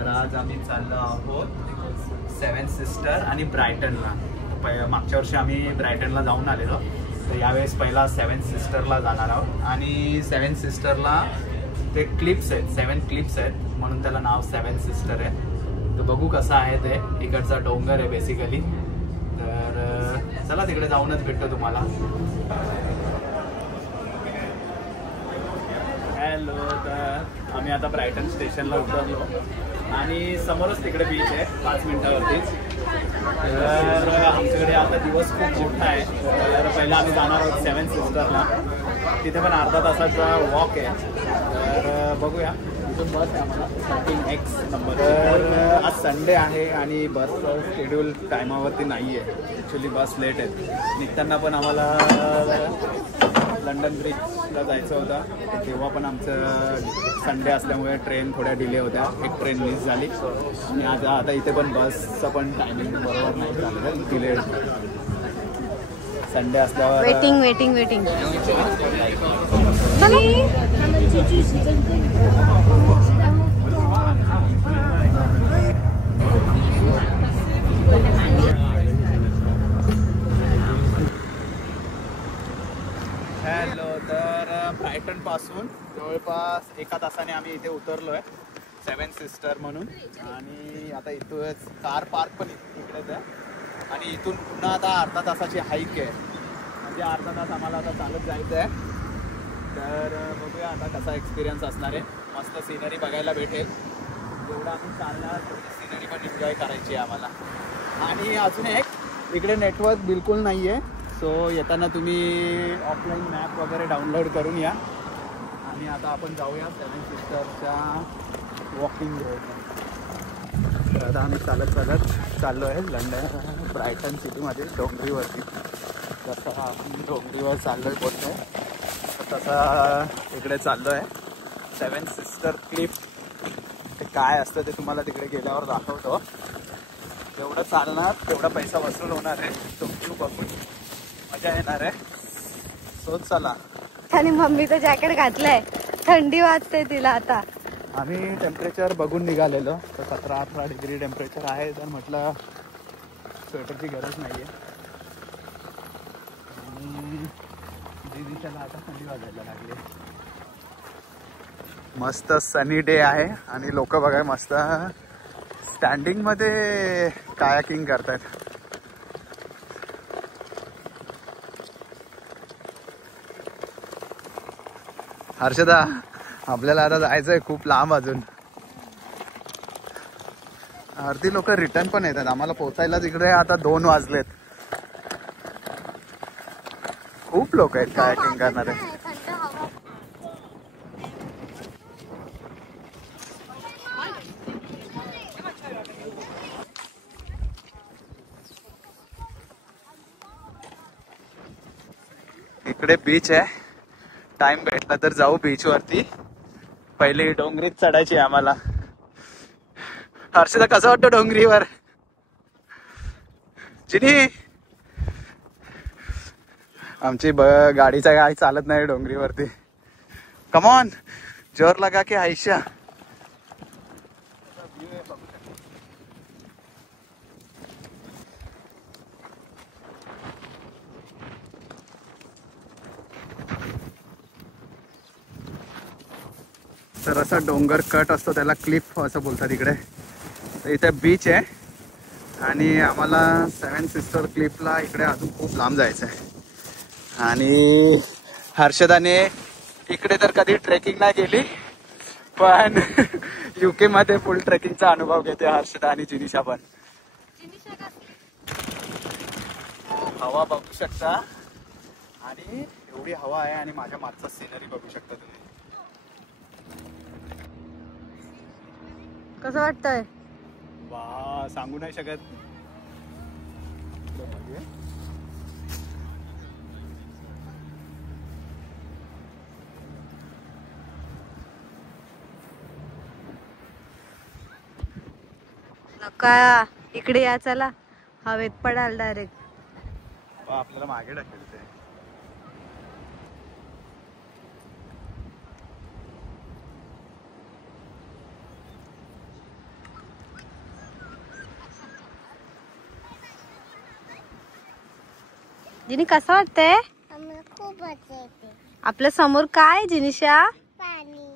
तर आज आम्ही चाललो आहोत सेवन सिस्टर आणि ब्रायटनला. मागच्या वर्षी आम्ही ब्रायटनला जाऊन आलेलो, तर यावेळेस पहिला सेवन सिस्टरला जाणार आहोत. आणि सेवन सिस्टरला ते क्लिप्स आहेत, 7 क्लिप्स आहेत म्हणून त्याला नाव सेवन सिस्टर आहे. तर बघू कसं आहे ते. इकडचा डोंगर आहे बेसिकली. तर चला तिकडे जाऊनच भेटतो तुम्हाला. हॅलो, तर आम्ही आता ब्रायटन स्टेशनला उतरलो आणि समोरच तिकडे बीच आहे 5 मिनिटावरतीच. तर आमच्याकडे आता दिवस खूप मोठा आहे. तर पहिला आम्ही जाणार आहोत सेवन सिस्टरला. तिथे पण अर्धा तासाचा वॉक आहे. तर बघूया. इथून बस आहे आम्हाला 13X नंबर. तर आज संडे आहे आणि बसचं शेड्यूल टायमावरती नाही आहे. ॲक्च्युली बस लेट आहे. निघताना पण आम्हाला लंडन ब्रिजला जायचं होतं, तेव्हा पण आमचं संडे असल्यामुळे ट्रेन थोड्या डिले होत्या. एक ट्रेन मिस झाली आणि आता इथे पण बसचं पण टायमिंग बरोबर नाही झालं, डिले. संडे असल्यावर वेटिंग वेटिंग वेटिंग. हॅलो, तर ब्रायटन पासून जवळपास 1 तासाने आम्ही इथे उतरलो आहे सेवन सिस्टर म्हणून. आणि आता इथूनच कार पार्क पण इकडेच आहे. आणि इथून पुन्हा आता अर्धा तासाची हाईक आहे, म्हणजे अर्धा तास आम्हाला आता चालत जायचं आहे. तर बघूया आता कसा एक्सपिरियन्स असणार आहे. मस्त सिनरी बघायला भेटेल. जेवढं आम्ही चालणार तेवढी सिनरी पण एन्जॉय करायची आहे आम्हाला. आणि अजून एक, इकडे नेटवर्क बिलकुल नाही आहे. सो येताना तुम्ही ऑफलाईन मॅप वगैरे डाउनलोड करून या. आणि आता आपण जाऊया सेवन सिस्टरच्या वॉकिंग रोड. तर आता आम्ही चालत चाललो आहे लंडन ब्रायटन सिटीमध्ये डोंगरीवरती. जसं आपण डोंगरीवर चाललो आहे बोलतो तसा इकडे चाललो आहे. सेवन सिस्टर क्लिप ते काय असतं ते तुम्हाला तिकडे गेल्यावर दाखवतो. जेवढं चालणार तेवढा पैसा वसूल होणार आहे. तो व्ह्यू बघून मजा येणार आहे. सो चला. आणि मम्मीचं जॅकेट घातलंय, थंडी वाजते तिला आता. आम्ही टेम्परेचर बघून निघालेलो, तर 17-18 डिग्री टेम्परेचर आहे. तर म्हटलं स्वेटरची गरज नाही आहे. आणि दिदीच्याला आता थंडी वाजायला लागली. मस्त सनी डे आहे आणि लोक बघा मस्त स्टँडिंग मध्ये कायाकिंग करतात. हर्षदा, आपल्याला आता जायचंय खूप लांब अजून. अर्धी लोक रिटर्न पण येतात. आम्हाला पोहोचायला तिकडे आता 2 वाजलेत. खूप लोक आहेत कायाकिंग करणारे. इकडे बीच आहे. टाइम भेटला तर जाऊ बीच वरती. पहिली डोंगरीत चढायची आम्हाला. हर्षदा, कसं वाटतं डोंगरीवर? चिनी, आमची गाडीचा काही चालत नाही डोंगरीवरती. कमॉन, जोर लगा के आयशा. तर असा डोंगर कट असतो त्याला क्लिफ असं बोलतात इकडे. तर इथे बीच आहे आणि आम्हाला सेवन सिस्टर क्लिफला इकडे अजून खूप लांब जायचं आहे. आणि हर्षदाने इकडे तर कधी ट्रेकिंग नाही केली, पण UK मध्ये फुल ट्रेकिंगचा अनुभव घेते हर्षदा आणि जिनिशा पण. हवा बघू शकता आणि एवढी हवा आहे आणि माझ्या मागचा सीनरी बघू शकता तुम्ही. कसं वाटतंय? वा, सांगू नाही शकत. नका, इकडे या. चला, हवेत पडाल डायरेक्ट. आपल्याला मागे ढकलते. जिनी कसं वाटतंय? खूप मजा येते. आपल्या समोर काय जिनिशा? पाणी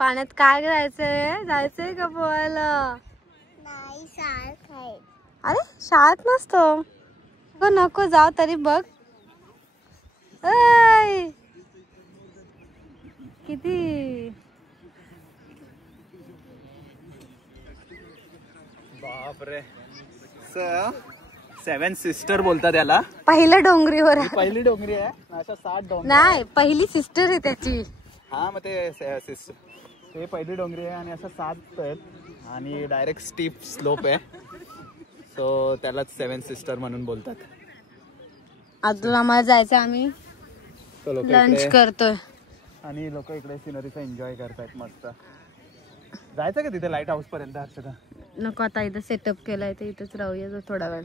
पाण्यात काय जायचंय का पोहायला? नाही सारख आहे. अरे शाळेत नसतो. नको जाऊ तरी बघ. ऐ, किती बापरे. 7 सिस्टर बोलतात त्याला. पहिल्या डोंगरीवर ही पहिली डोंगरी आहे. अशा 7 डोंगरी. नाही, पहिली सिस्टर आहे त्याची. हा मग ते पहिली डोंगरी आहे आणि असं 7 आहेत आणि डायरेक्ट स्टीप स्लोप आहे. सो त्यालाच 7 सिस्टर म्हणून बोलतात. अजून आम्हाला जायचं, आम्ही So लोक लंच इकडे करतोय आणि लोक इकडे सिनरीचा एन्जॉय करतायत मस्त. जायचं का तिथे लाईट हाऊस पर्यंत हर्षदा? नको, आता इथं सेटअप केलाय तर इथंच राहूया जो थोडा वेळ.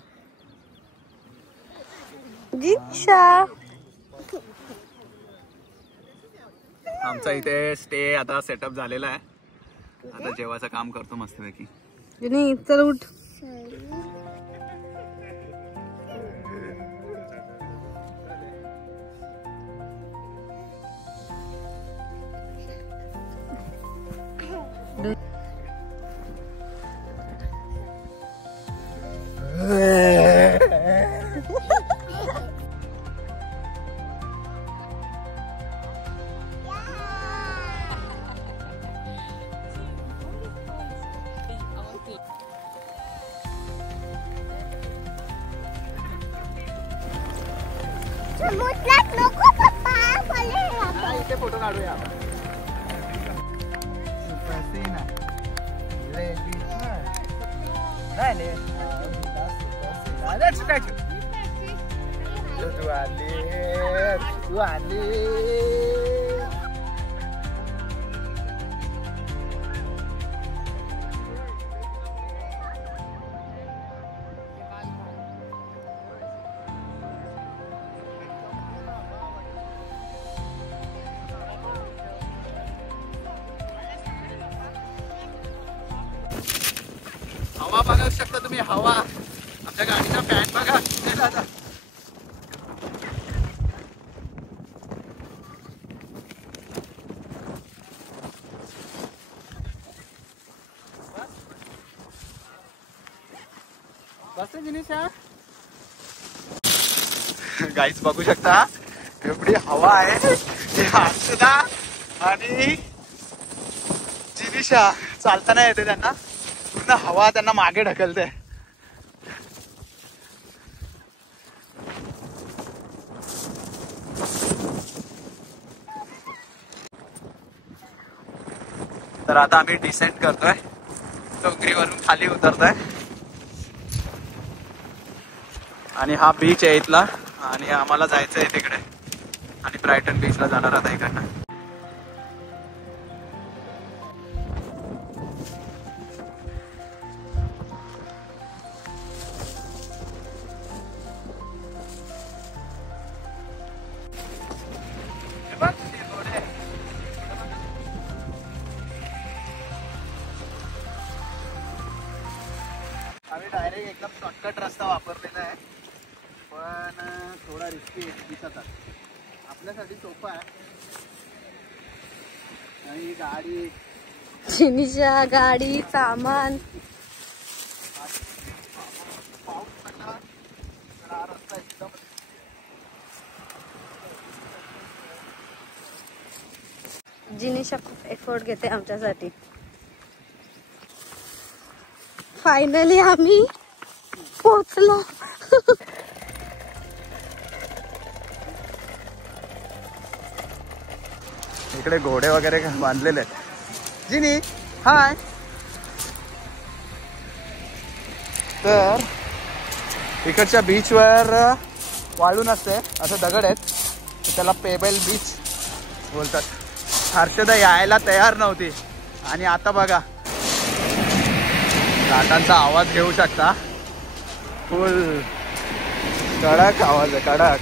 जिनिशा आमचा इथे स्टे आता सेटअप झालेला आहे. आता जेवायचं काम करतो मस्तपैकी. जिनी चल उठ. समुद्रात नको पप्पा. मला इथे फोटो काढूया आपण. हवा बघू शकता तुम्ही. हवा आमच्या गाडीचा फॅन बघा. बस जिनिशा. गाईच बघू शकता एवढी हवा आहे. हर्षदा आणि जिनिशा चालताना येते, त्यांना पूर्ण हवा त्यांना मागे ढकलते. तर आता आम्ही डिसेंड करतोय, डोंगरीवरून खाली उतरतोय आणि हा बीच आहे इथला आणि आम्हाला जायचं आहे तिकडे आणि ब्रायटन बीचला जाणार आता इकडनं. आम्ही डायरेक्ट एकदम शॉर्टकट रस्ता वापरलेला आहे, पण थोडा रिस्की दिसत आहे. आपल्यासाठी सोपा आहे आणि गाडी, जिनिशा, गाडी, सामान. पाऊस पडला तर हा रस्ता एकदम जिनिशा खूप एफर्ट घेते आमच्यासाठी. फायनली आम्ही पोहोचलो. इकडे घोडे वगैरे बांधलेले आहेत. जिनी हाय. तर इकडच्या बीचवर वाळू नसते, असं दगड आहेत, त्याला पेबल बीच बोलतात. हर्षदा यायला तयार नव्हती आणि आता बघा लाटांचा आवाज घेऊ शकता. फुल कडक आवाज आहे, कडक.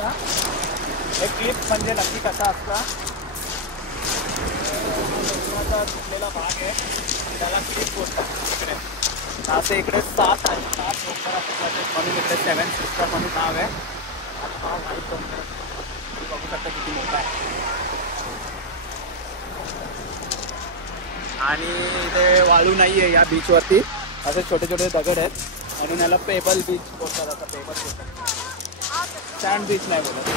बघूया. एक क्लिप म्हणजे नक्की कसा असता. तुटलेला भाग आहे त्याला क्लिप बोलतात इकडे. असं इकडे 7 आहे, 7 डोंगर असतात म्हणून इकडे 7 सिस्टर म्हणून नाव आहे. आणि हा व्हाईट डोंगर बघू शकता किती मोठा आहे. आणि इथे वाळू नाही आहे या बीचवरती, असे छोटे छोटे दगड आहेत म्हणून याला पेबल बीच बोलतात. आता पेबल बोलतात, सँड बीच नाही बोलत.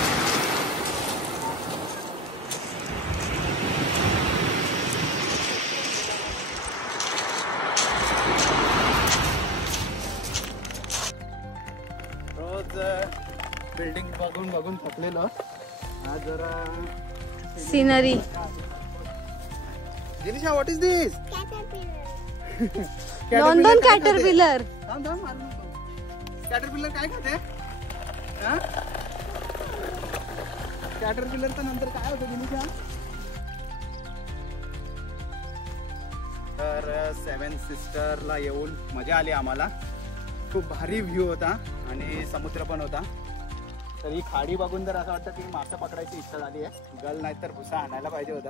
रोज बिल्डिंग बघून बघून थकलेलो. आज जरा scenery. Jinisha, what is this? London caterpillar. Caterpillar काय खाते? कॅटरपिलर तर नंतर काय होतं जिनिशा? तर 7 सिस्टरला येऊन मजा आली आम्हाला. खूप भारी व्ह्यू होता आणि समुद्र पण होता. तर ही खाडी बघून जर असं वाटतं की मासे पकडायची इच्छा झाली आहे. गल नाही तर भुसा आणायला पाहिजे होता,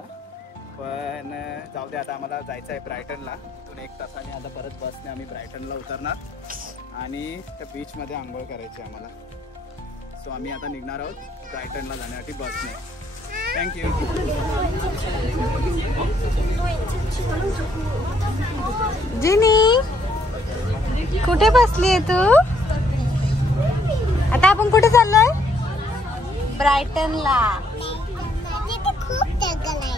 पण जाऊ दे. आता आम्हाला जायचं आहे ब्रायटनला. इथून 1 तासाने आता परत बसने आम्ही ब्रायटनला उतरणार आणि त्या बीचमध्ये आंघोळ करायची आम्हाला. सो आम्ही आता निघणार आहोत ब्रायटनला जाण्यासाठी बसने. थँक्यू. जिनी, कुठे बसली आहे तू? आता आपण कुठे चाललोय? ब्रायटनला. खूप दगड आहे.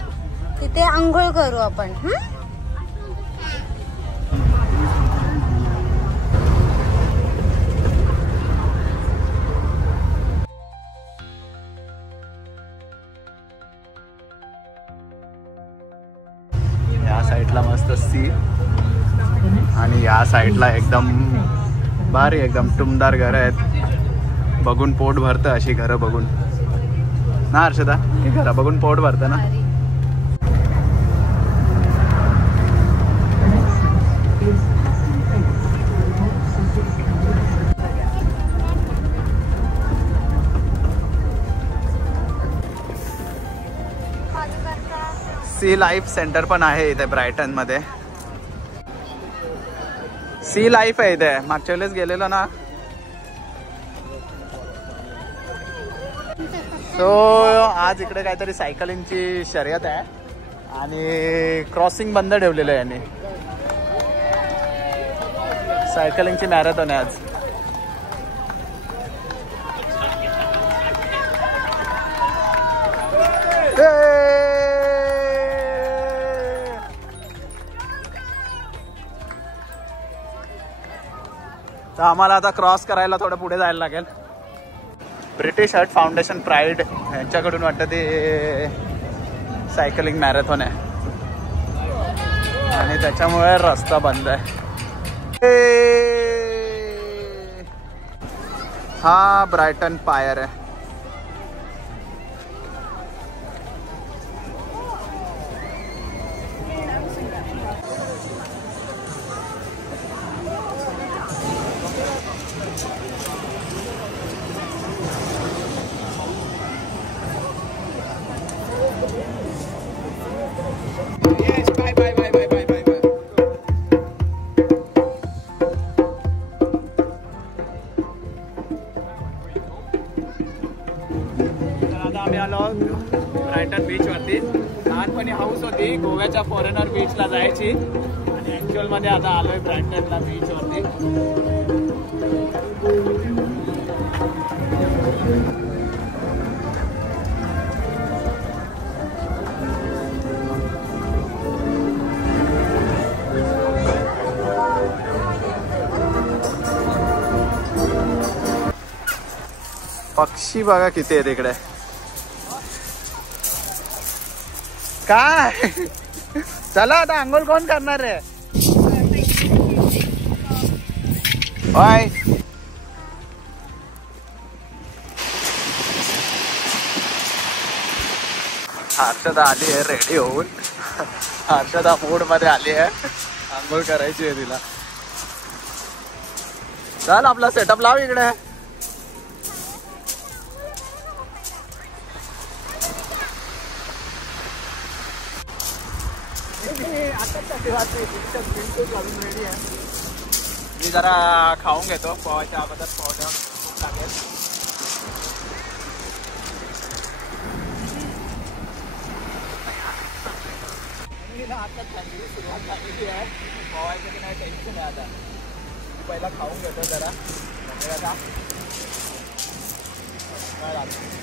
तिथे आंघोळ करू आपण. या साईडला मस्त सी आणि या साईडला एकदम भारी, एकदम टुमदार घरं आहेत. बघून पोट भरतं अशी घरं बघून ना हर्षदा. ही घरं बघून पोट भरतं ना. सी लाईफ सेंटर पण आहे इथे ब्रायटन मध्ये. सी लाईफ आहे इथे. मागच्या वेळेस गेलेलो ना. सो आज इकडे काहीतरी सायकलिंगची शर्यत आहे आणि क्रॉसिंग बंद ठेवलेलं आहे यांनी. सायकलिंगची मॅरेथॉन आहे आज. तर आम्हाला आता क्रॉस करायला थोडं पुढे जायला लागेल. ब्रिटिश हार्ट फाउंडेशन प्राईड यांच्याकडून वाटतं ते सायकलिंग मॅरेथॉन आहे आणि त्याच्यामुळे रस्ता बंद आहे. हा ब्रायटन पायर आहे. ब्रायटन बीच वरती. लहानपणी हाऊस होती गोव्याच्या फॉरेनर बीचला जायची आणि ऍक्च्युअल मध्ये आता आलोय ब्रायटनला बीच वरती. पक्षी बघा किती आहेत इकडे. काय चला आता आंघोळ कोण करणार आहे? बाय. हर्षदा आली आहे रेडी होऊन. हर्षदा मूड मध्ये आली आहे. आंघोळ करायची आहे तिला. चल आपला सेटअप लाव इकडे. मी जरा खाऊन घेतो पोहायच्या अगोदर पोहण्यावर खूप लागेल. आता थंडी सुरुवात झालेली आहे पोहायचं की नाही टेन्शन आहे. आता मी पहिला खाऊन घेतो जरा आता काय लागतं.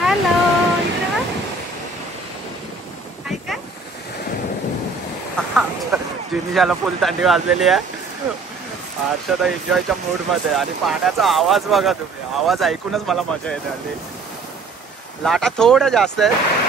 हॅलो जिनिशाला फुल थंडी वाजलेली आहे. हर्षदा एन्जॉयच्या मूड मध्ये आणि पाण्याचा आवाज बघा तुम्ही. आवाज ऐकूनच मला मजा येते. हल्ली लाटा थोड्या जास्त आहेत.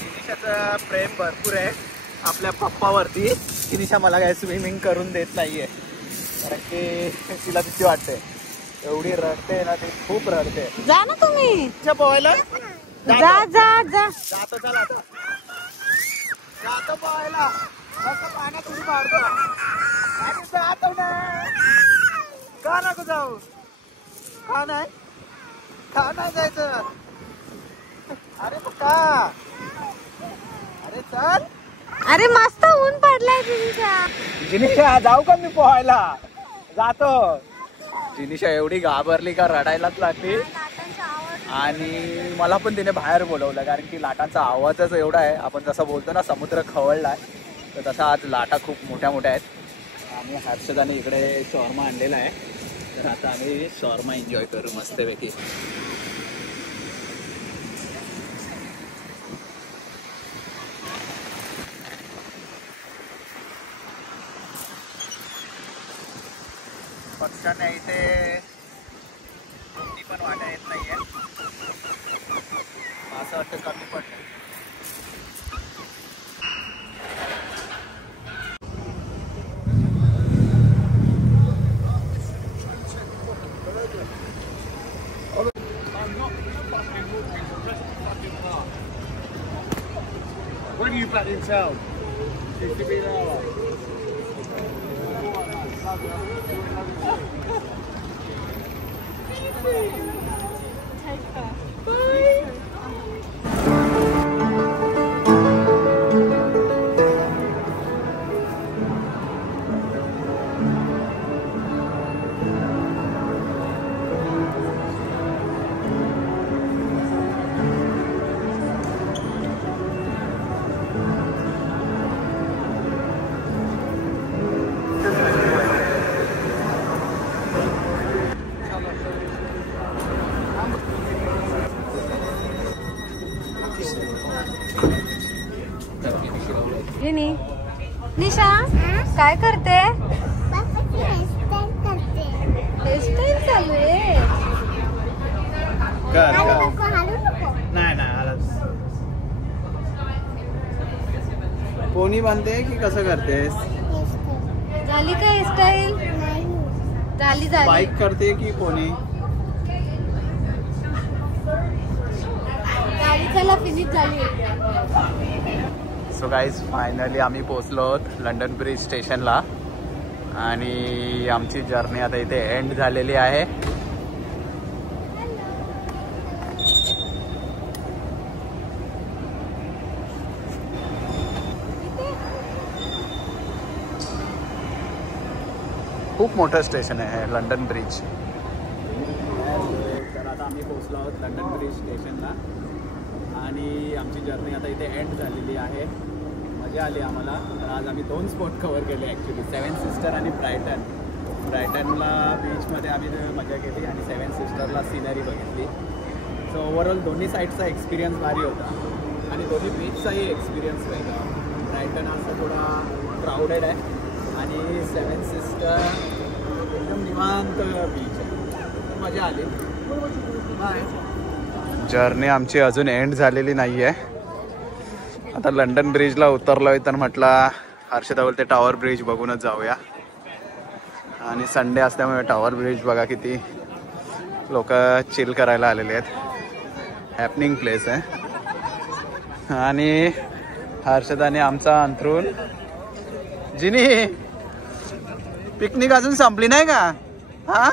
जिनिशाचं प्रेम भरपूर आहे आपल्या पप्पावरती. जिनिशा मला काय स्विमिंग करून देत नाहीये कारण की तिला भीती वाटते. एवढी रडते ना ती, खूप रडते. जा ना तुम्ही पोहायला जा जा जा. जातो. चल आता जातो पोहायला. मस्त पाण्यात उडी मारतो. जातो ना. का नको जाऊ? का नाही जायचं? अरे का? अरे चल. अरे मस्त ऊन पडलाय जिनिशा जाऊ का मी पोहायला? जातो. जिनिशा एवढी घाबरली का रडायलाच लागली. आणि मला पण तिने बाहेर बोलवलं कारण की लाटांचा आवाजच एवढा आहे. आपण जसं बोलतो ना समुद्र खवळलाय तर तसा आज लाटा खूप मोठ्या मोठ्या आहेत. आम्ही हर्षदाने इकडे शॉर्मा आणलेला आहे तर आता आम्ही शॉर्मा एन्जॉय करू मस्तपैकी. पक्ष्यांना इथे कोणती पण वाटा येत नाहीये. असं वाटतं कमी पडलं. When are you back in town? Used to be an hour. निशा काय करते? हेअरस्टाईल चालू आहे. नाही पोनी बांधते की कसं करतेस? झाली का हेअरस्टाईल? झाली. बाईक करते की पोनी? चला फिनिश झाली. सो गाईज फायनली आम्ही पोहोचलो आहोत लंडन ब्रिज स्टेशनला आणि आमची जर्नी आता इथे एंड झालेली आहे. खूप मोठं स्टेशन आहे लंडन ब्रिज. तर आता आम्ही पोहोचलो आहोत लंडन ब्रिज स्टेशनला आणि आमची जर्नी आता इथे एंड झालेली आहे. मजा आली आम्हाला. तर आज आम्ही 2 स्पॉट कव्हर केले ॲक्च्युली, 7 सिस्टर आणि ब्रायटन. ब्रायटनला बीचमध्ये आम्ही मजा केली आणि 7 सिस्टरला सिनरी बघितली. सो ओव्हरऑल दोन्ही साईडचा एक्सपिरियन्स भारी होता आणि दोन्ही बीचचाही एक्सपिरियन्स वेगळा. ब्रायटन असा थोडा क्राऊडेड आहे आणि 7 सिस्टर एकदम निवांत बीच आहे. मजा आली. बाय. जर्नी आमची अजून एंड झालेली नाही आहे. आता लंडन ब्रिजला उतरलोय तर म्हटलं हर्षदा बोलते टॉवर ब्रिज बघूनच जाऊया आणि संडे असल्यामुळे टॉवर ब्रिज बघा किती लोक चिल करायला आलेले आहेत. हॅपनिंग प्लेस आहे. आणि हर्षदाने आमचा अंथरूण जिनी पिकनिक अजून संपली नाही का? हा